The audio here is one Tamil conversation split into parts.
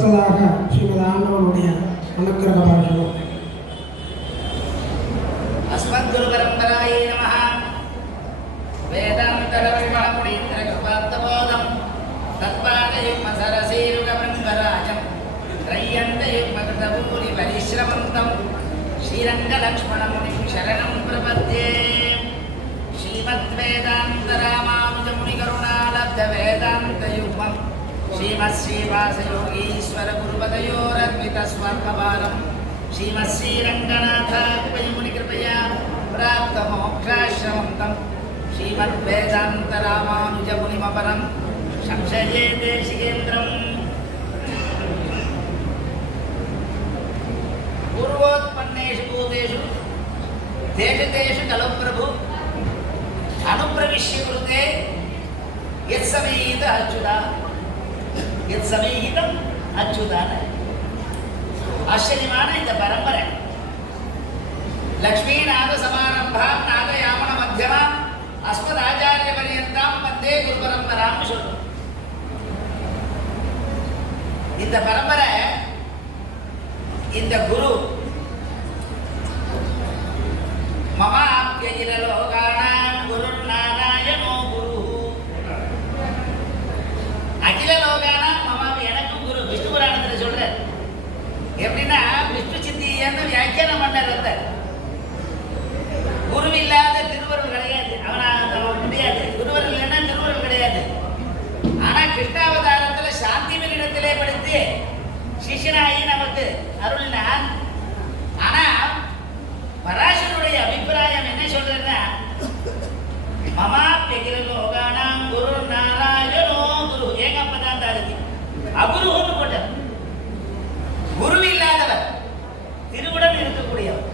அடுத்ததாக ஸ்ரீமத் ஆண்டவனுடைய அனுக்கிரக பாஷகம். அஸ்மத் குரு பரம்பராயே நமஹ. வேதாந்தரவிமஹமுனீந்திர கிருபாத்தபோதம் தத்பாதயுக்ம சரசீருக பிரம்மராஜம் த்ரையந்தயுக்ம கிருதபூரி பரிஸ்ரமந்தம் ஸ்ரீரங்கலக்ஷ்மணமுனிம் சரணம் பிரபத்யே. ஸ்ரீமத் வேதாந்த ராமானுஜ முனிகருணாலப்த வேதாந்தயுக்மம் श्रीमत् श्रीवासयोगीश्वर गुरुपदयोरर्पितस्वर्गभारं श्रीमत् श्रीरङ्गनाथार्पयमुनिकृपया प्राप्तमोक्षाश्रमन्तं श्रीमद् वेदान्तरामानुजमुनिमपरं संशये देशिकेन्द्रम्. पूर्वोत्पन्नेषु भूतेषु देशतेषु खलु प्रभु अनुप्रविश्य कुरुते यत्समयित अच्युता சமீகிதம் அச்சுதான. ஆச்சரியமான இந்த பரம்பரை லக்ஷ்மீ நாத சமாரம்பாம் நாதயாமன மத்தியமாம் அஸ்மத் ஆச்சாரிய பரியந்தாம் வந்தே குரு பரம்பராம்னு சொல்றோம். இந்த பரம்பரை இந்த குரு மமாப்யகில லோகானாம் குரு நாராயணோ குரு அகில லோகானா எப்படின்னா விஷ்ணு சித்தின்னு வியாக்கியானம் பண்ணார் வந்தார். குரு இல்லாத திருவருள் கிடையாது, அவன் முடியாது. குருவருள் இல்லைன்னா திருவருள் கிடையாது. ஆனா கிருஷ்ணாவதாரத்துல சாந்தி வெளியிடத்திலே படித்து சிஷியனாகி நமக்கு அருளினான். ஆனா பராசருடைய அபிப்பிராயம் என்ன சொல்றதுன்னா மமாப்யகில லோகானாம் குரு நாராயணோ குரு ஏகப்பதான் தாருக்கு அகுருன்னு போட்டார். குரு இல்லாதவர் திருவுடன் இருக்கக்கூடியவர்,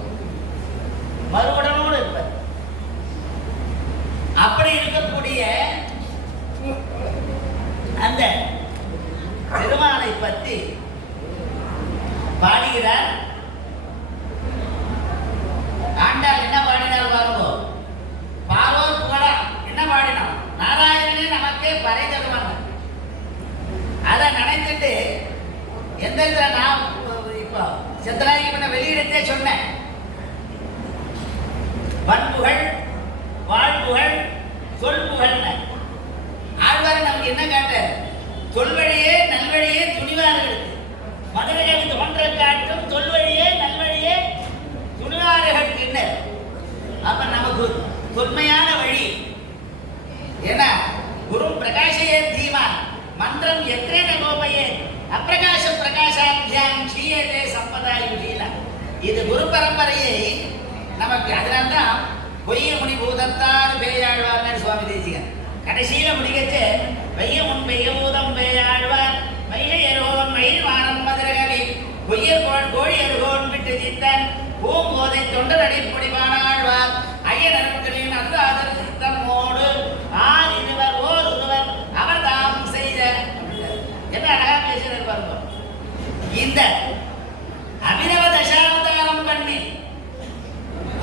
மறுவுடனோடு இருப்பார். அப்படி இருக்கக்கூடிய அந்த பெருமாளை பற்றி பாடுகிறார். ஆண்டாள் என்ன பாடினார் பாருங்க. பாரோர் புகழா என்ன பாடினோம், நாராயணனே நமக்கே பறை தருவாங்க. அதை நினைத்துட்டு எந்த நான் இப்போ செந்தராய்க்கு பண்ண வெளியிடத்தே சொன்னேன். பண்புகள் வாழ்புகள் சொல்புகள் ஆழ்வார நமக்கு என்ன காட்டார், சொல்வழியே நல்வழியே துணிவார்கள் மதுரைகள் தோன்ற காட்டும் சொல்வழியே நல்வழியே துணிவார்கள் பின்னர். அப்ப நமக்கு தொன்மையான வழி ஏன்னா குரு பிரகாஷையே தீமான் மந்திரம் எத்தனை கோபையே அப்பிரகாச பிரகாசாத்தியாம் சீயதே சம்பதா யுகீல. இது குரு பரம்பரையை நமக்கு அதனால்தான் பொய்ய முனி பூதத்தார் பேயாழ்வார் சுவாமி தேசிகன் கடைசியில முடிக்கச்சு வைய முன் பெய்ய பூதம் பேயாழ்வார் மையரோன் மயில் வாரம் மதுரகவி பொய்யர் கோழி அருகோன் விட்டு சித்தன் பூங்கோதை தொண்டர் அடிப்பொடிவானாழ்வார் ஐயனர்களின் அந்த ஆதர் சித்தமோடு ஆர் இருவர் ஓர் ஒருவர் அவர் தாம் செய்த என்ன அழகா பேசுறது பாருங்க. இந்த அபிநவ தசாவதாரம் பண்ணி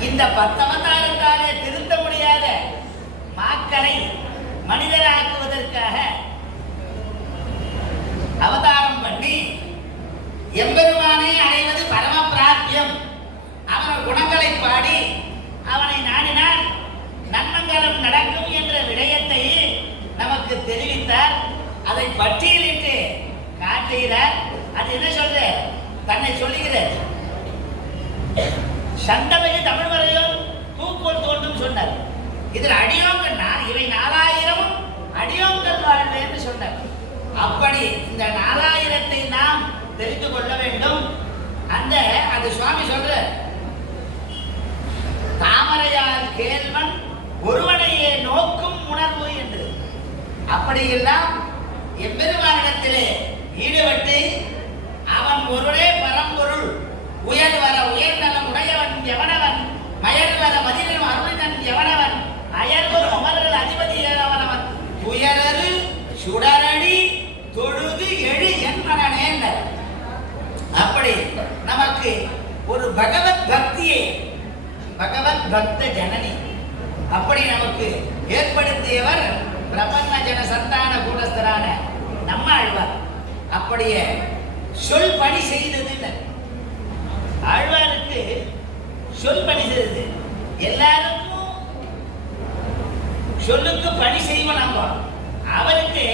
இந்த 10 அவதாரத்தாலே திருத்த முடியாத மாக்களை மனிதராக்குவதற்காக அவதாரம் பண்ணி எம்பெருமானை அடைவது பரம பிராப்தியம். அவன் குணங்களை பாடி அவனை நாடினால் நன்மங்கலம் நடக்கும் என்ற விடயத்தை நமக்கு தெரிவித்தார். அதை பட்டியலிட்டு காட்டுகிறார். அது என்ன சொல்ற, தன்னை சொல்லுகிறார். சண்டமிகு தமிழ் வரையும் தூக்கோல் தோன்றும் சொன்னார். இதில் அடியோங்கன்னா இவை 4000 அடியோங்கள் வாழ்வு என்று சொன்னார். அப்படி இந்த 4000 நாம் தெரிந்து கொள்ள வேண்டும். அந்த அது சுவாமி சொல்ற தாமரை கேள்வன் ஒருவனையே நோக்கும் உணர்வு என்று. அப்படியெல்லாம் எம்பெருமானிடத்திலே ஈடுபட்டு அவன் ஒருவரே பரம்பொருள், உயர்வர உயர்நலம் உடையவன் எவனவன், மயர்வர மதிலும் அருளினன் எவனவன், அயர்வரும் அமர்கள் அதிபதி ஏறவனவன், துயரரு சுடரடி தொழுது எழு என்பனே. அப்படி நமக்கு ஒரு பகவத் பக்தியை, பகவத் பக்த ஜனனி அப்படி நமக்கு ஏற்படுத்தியவர் பிரபன்ன ஜன சந்தான கூடஸ்தரான நம்மாழ்வார். அப்படியே சொல் பணி செய்தது. ஆழ்வாருக்கு சொல் பணி செய்தது. எல்லாருக்கும் சொல்லுக்கு பணி செய்வோம் நம்ம, அவருக்கு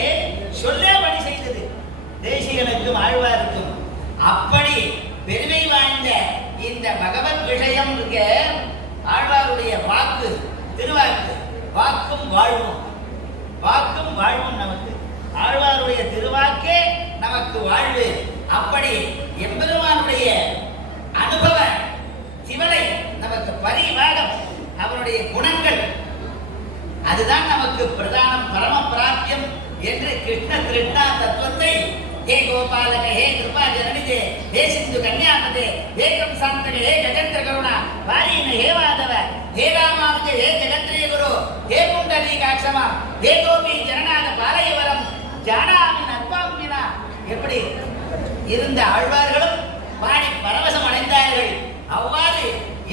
சொல்லே பணி செய்தது. தேசிகனுக்கும் ஆழ்வாருக்கும் அப்படி பெருமை வாய்ந்த இந்த பகவத் விஷயம் இருக்க, ஆழ்வாருடைய வாக்கு திருவாக்கு, வாக்கும் வாழ்வும், வாக்கும் வாழ்வும் நமக்கு ஆழ்வாருடைய திருவாக்கே நமக்கு வாழ்வு. அப்படி எம்பெருமானுடைய அனுபவ சிவனை நமக்கு பரிவாகம், அவருடைய குணங்கள் அதுதான் நமக்கு பிரதானம், பரம பிராப்தியம் என்று கிருஷ்ண கிருஷ்ணா தத்துவத்தை हे गोपालक हे कृपा जननिधे हे सिंधु कन्यापते हे कंसांतक हे गजंत्र करुणा वारीन हे माधव हे रामानुज हे जगत्रिय गुरु हे पुंडरीकाक्षमा हे गोपी जगन्नाथ பாலயவரம் ஜானாமி நத்வாமினா. எப்படி இருந்த ஆழ்வார்களும் பாடி பரவசம் அடைந்தார்கள். அவ்வாறு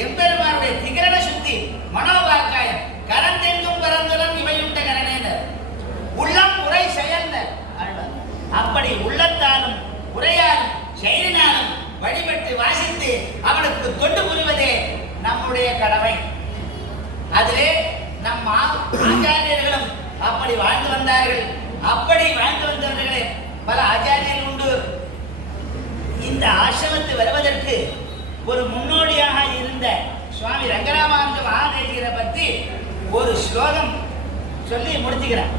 எம்பெருமானுடைய திகரண சுத்தி மனோவாக்காயம் கரந்தெங்கும் பரந்துடன் இவையுண்ட கரணேனர் உள்ளம் உரை செயல்ந்த ஆழ்வார். அப்படி உள்ளத்தாலும் உரையாலும் செயலினாலும் வழிபட்டு வாசித்து அவனுக்கு தொண்டு புரிவதே நம்முடைய கடமை. அதிலே நம் ஆச்சாரியர்களும் அப்படி வாழ்ந்து வந்தார்கள். அப்படி வாழ்ந்து வந்தவர்களே பல ஆச்சாரியர்கள் உண்டு. இந்த ஆசிரமத்து வருவதற்கு ஒரு முன்னோடியாக இருந்த சுவாமி ரங்கராமானுஜ மகாதேசிகரை பற்றி ஒரு ஸ்லோகம் சொல்லி முடிச்சுக்கிறார்.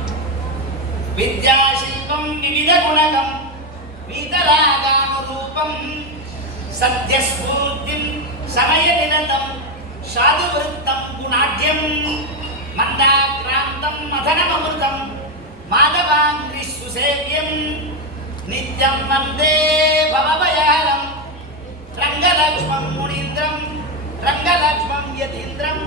வித்யாசில்பம் விவித குணகம் வீதராகானுரூபம் சத்யஸ்பூர்த்திம் சமயநிரதம் சாதுவிருத்தம் குணாட்யம் மந்தாக்ராந்தம் மதனமமிருதம் மாதவாங்கிரி சுசேவியம் நித்யம் வந்தே பவபயாலம் ரங்கலக்ஷ்மம் முனீந்திரம் ரங்கலக்ஷ்மம் யதீந்திரம்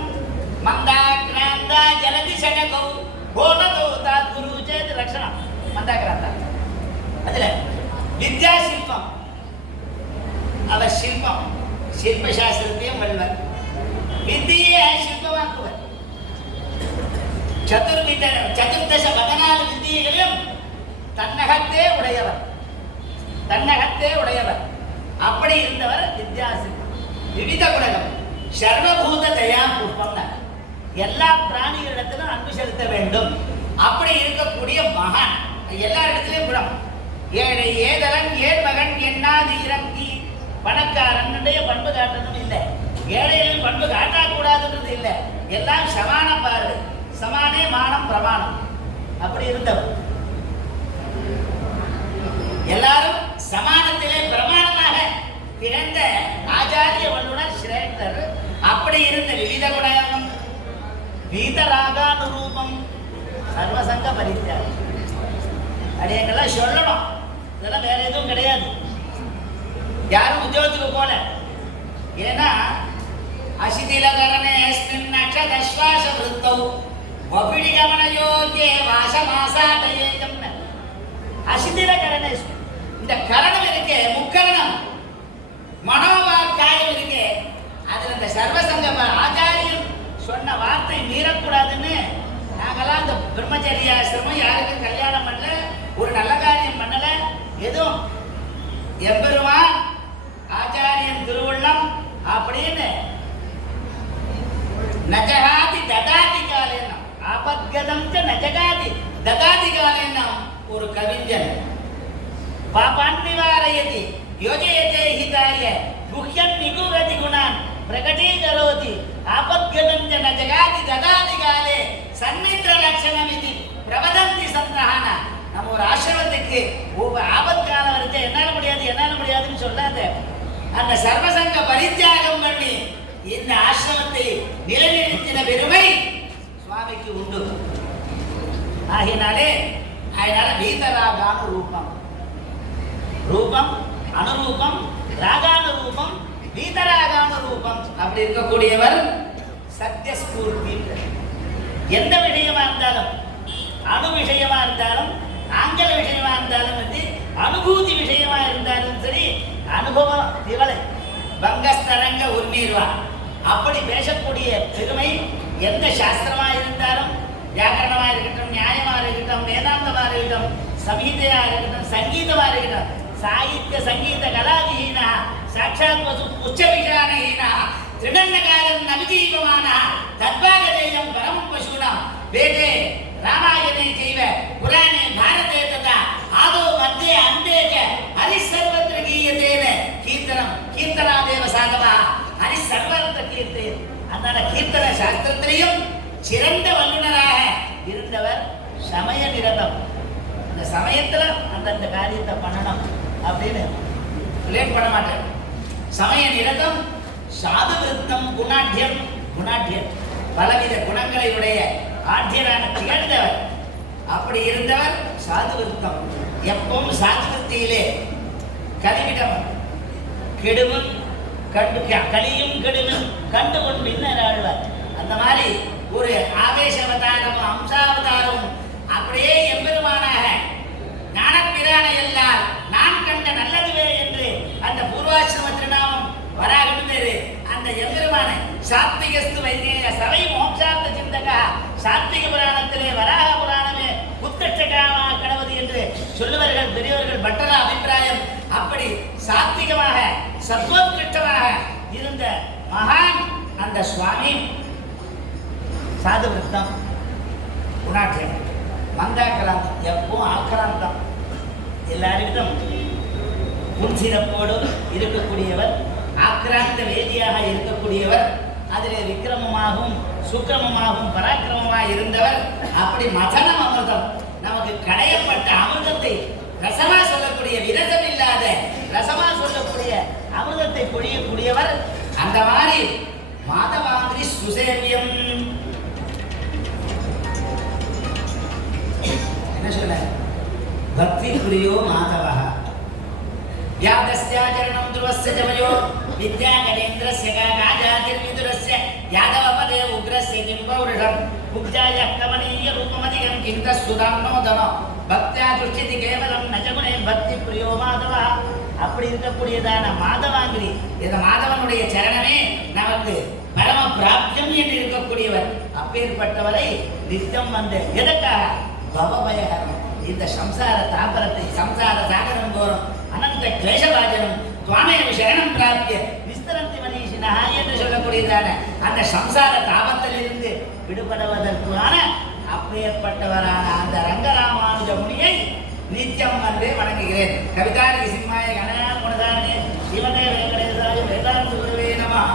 மந்தாக்ராந்த ஜலதி சடகௌ போனதோதா குருஜேத் லக்ஷணம் மந்தாக்ராந்த. அதுல வித்யா சில்பம், அவர் சில்பம் சில்பசாஸ்திரத்தையும் வல்வர், வித்தியை சில்பமாக்குவர். சதுர்தச 14 வித்தியைகளையும் தன்னகத்தே உடையவர், தன்னகத்தே உடையவர். அப்படி இருந்தவர் வித்யாசில்பம். விவித குணகம் சர்வபூத தயா புஷ்பம், எல்லா பிராணிகளிடத்திலும் அன்பு செலுத்த வேண்டும். அப்படி இருக்கக்கூடிய மகான், எல்லா இடத்திலையும் குணம். ஏழை ஏதலன் ஏழ்மகன் எண்ணாது இறங்கி பணக்காரனுடைய பண்பு காட்டணும் இல்லை, ஏழைகளின் பண்பு காட்டக்கூடாதுன்றது இல்லை. எல்லாம் சமான பார்வை, சமானே மானம் பிரமாணம். அப்படி இருந்தவர் எல்லாரும் சமானத்திலே பிரமாணமாக திகழ்ந்த ஆச்சாரிய வல்லுனர் சிரேஷ்டர். அப்படி இருந்த விவித குணம் வீதராகானுரூபம் சர்வசங்க பரித்தியாகம். அடையங்கள்லாம் சொல்லணும், இதெல்லாம் வேற எதுவும் கிடையாது. யாரும் உத்தியோகத்துக்கு போல. ஏன்னா அசிதிலகரணே அக்ஷதஸ்வாச விருத்தௌ வபிடிகமனயோகே வாசமாசாதயேயம். அசிதிலகரணே, இந்த கரணம் இருக்கே, முக்கரணம் மனோவாக்காயம் இருக்கே, அதுல இந்த சர்வசங்க ஆச்சாரியம் சொன்ன வார்த்தை மீறக்கூடாதுன்னு நாங்கெல்லாம் இந்த பிரம்மச்சரியாசிரமம் யாருக்கும் கல்யாணம் பண்ணல, ஒரு நல்ல காரியம் பண்ணல. எதுவும் எம்பெருமான் ஆச்சாரியன் திருவுள்ளம் அப்படின்னு நஜகாதி ததாதி காலேனம் ஆபத்கதம் நஜகாதி ததாதி காலேனம் ஒரு கவிஞன் பாபான் நிவாரயதி யோஜயதே ஹிதாய குஹ்யன் நிகுரதி குணான் பிரகடீகரோதி ஆபத்கதம் நஜகாதி ததாதி காலே சன்னித்ர லட்சணமிதி பிரவதந்தி சந்தஹான. நம்ம ஒரு ஆசிரமத்துக்கு ஆபத் காலம் வருது, என்னால முடியாதுன்னு சொல்லாத. அந்த சர்வசங்க பரித்தியாகம் பண்ணி இந்த ஆசிரமத்தை நிலைநிறுத்தின பெருமை சுவாமிக்கு உண்டு. ஆகினாலே அதனால வீதராகான ரூபம், ரூபம் அனுரூபம், ராகான ரூபம், வீதராகான ரூபம். அப்படி இருக்கக்கூடியவர் சத்யஸ்பூர்த்தி. எந்த விஷயமா இருந்தாலும், அணு விஷயமா இருந்தாலும், ஆங்கில விஷயமா இருந்தாலும், அனுபூதி விஷயமா இருந்தாலும் சரி, அனுபவம் திவலை பங்கஸ்தரங்க உர்மீர்வா அப்படி பேசக்கூடிய பெருமை எந்த சாஸ்திரமா இருந்தாலும், வியாக்கரணமா இருக்கட்டும், நியாயமா இருக்கட்டும், வேதாந்தமா இருக்கட்டும், சமீதையா இருக்கட்டும், சங்கீதமா இருக்கட்டும், சாகித்ய சங்கீத கலாவிஹீனா சாட்சாத் வசு உச்ச விசாரஹீனா திருடன்னகாரம் நவிஜீவமான தத்வாகதேயம் பரமம் பசுனாம் வேதே ராமாயணே செய்வ புராணே பாரதே ததா ஆதோ மத்திய அந்தேக ஹரிசர்வத்ர கீயதேன கீர்த்தனம் கீர்த்தனாதேவ சாதவா ஹரிசர்வத்ர கீர்த்தே. அதனால கீர்த்தன சாஸ்திரத்திலையும் சிறந்த வல்லுநராக இருந்தவர். சமய நிரதம், இந்த சமயத்துல அந்தந்த காரியத்தை பண்ணணும் அப்படின்னு லேட் பண்ண மாட்டேன். சமய நிரதம், சாது விருத்தம், குணாட்யம். குணாட்யம் பலவித குணங்களை உடைய ஆட்சியரான திகழ்ந்தவர். அப்படி இருந்தவர் சாது விருத்தம். எப்பவும் சாது விருத்தியிலே கலிவிடம் கெடுவும் கலியும் கெடுவும் கண்டு கொண்டு பின்னர் ஆழ்வார். அந்த மாதிரி ஒரு ஆவேச அவதாரமும் அம்சாவதாரமும் அப்படியே எம்பெருமானாக ஞானப்பிரானை எல்லாம் நான் கண்ட நல்லதுவே என்று அந்த பூர்வாசிரம திருநாமம் வராகண்டு அந்த எம்பெருமானை சாத்விகஸ்து வைத்திய சவை மோட்சார்த்த சிந்தகா சாத்விக புராணத்திலே வராக புராணமே உத்கட்சகாமா கடவுது என்று சொல்லுவார்கள் பெரியவர்கள். பட்டர அபிப்பிராயம். அப்படி சாத்விகமாக சத்வோத்கிருஷ்டமாக இருந்த மகான் அந்த சுவாமி. சாது விருத்தம், குணாட்சியம், மந்தாக்கிராந்தம், எப்பவும் ஆக்கிராந்தம், எல்லாரிடம் புன்சிறப்போடு இருக்கக்கூடியவர், ஆக்கிராந்த வேதியாக இருக்கக்கூடியவர், அதிலே விக்கிரமமாகவும் சுக்கிரமமாகவும் பராக்கிரமமாக இருந்தவர். அப்படி மதனம் அமிர்தம், நமக்கு கடையப்பட்ட அமிர்தத்தை ரசமா சொல்லக்கூடிய, விரசம் இல்லாத ரசமா சொல்லக்கூடிய அமிர்தத்தை பொழியக்கூடியவர். அந்த மாதிரி மாதவாங்கிரி சுசேவியம் என்ன சொல்ல, பக்தி பிரியோ மாதவா யாதஸ்யாச்சரணம் துருவஸ்ய ஜமயோ வித்யாகணேந்திரஸ்ய காஜாதிர்விதுரஸ்ய யாதவபதே உக்ரஸ்ய கிம்பௌருஷம் உக்ஜாய கமனீய ரூபமதிகம் கிந்தஸ்துதாம்னோதனோ பக்தியா துஷ்டிதி கேவலம் நஜகுணே பக்தி பிரியோ மாதவா. அப்படி இருக்கக்கூடியதான மாதவாங்கிரி, இந்த மாதவனுடைய சரணமே நமக்கு பரம பிராப்தியம் என்று இருக்கக்கூடியவர். அப்பேற்பட்டவரை நித்தம் வந்து எதற்காக பவபயஹரம், இந்த சம்சார தாபரத்தை சம்சார சாகரம் தோறும் அனந்த கிளேசபாஜனம் துவாமேவ சரணம் பிராப்திய விஸ்தரந்தி மனீஷினா என்று சொல்லக்கூடியதான அந்த சம்சார தாபத்திலிருந்து விடுபடுவதற்கான அப்பேற்பட்டவரான அந்த ரங்கராமானுஜ முனியை நித்தியம் வந்து வணங்குகிறேன். கவிதாரி சிம்மாய கணனா குணதாரனே சிவனே வெங்கடேசாய வேதாந்த குருவே நமः.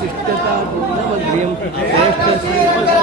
शिष्टतापूर्णमग्र्यं श्रेष्ठश्रीमद्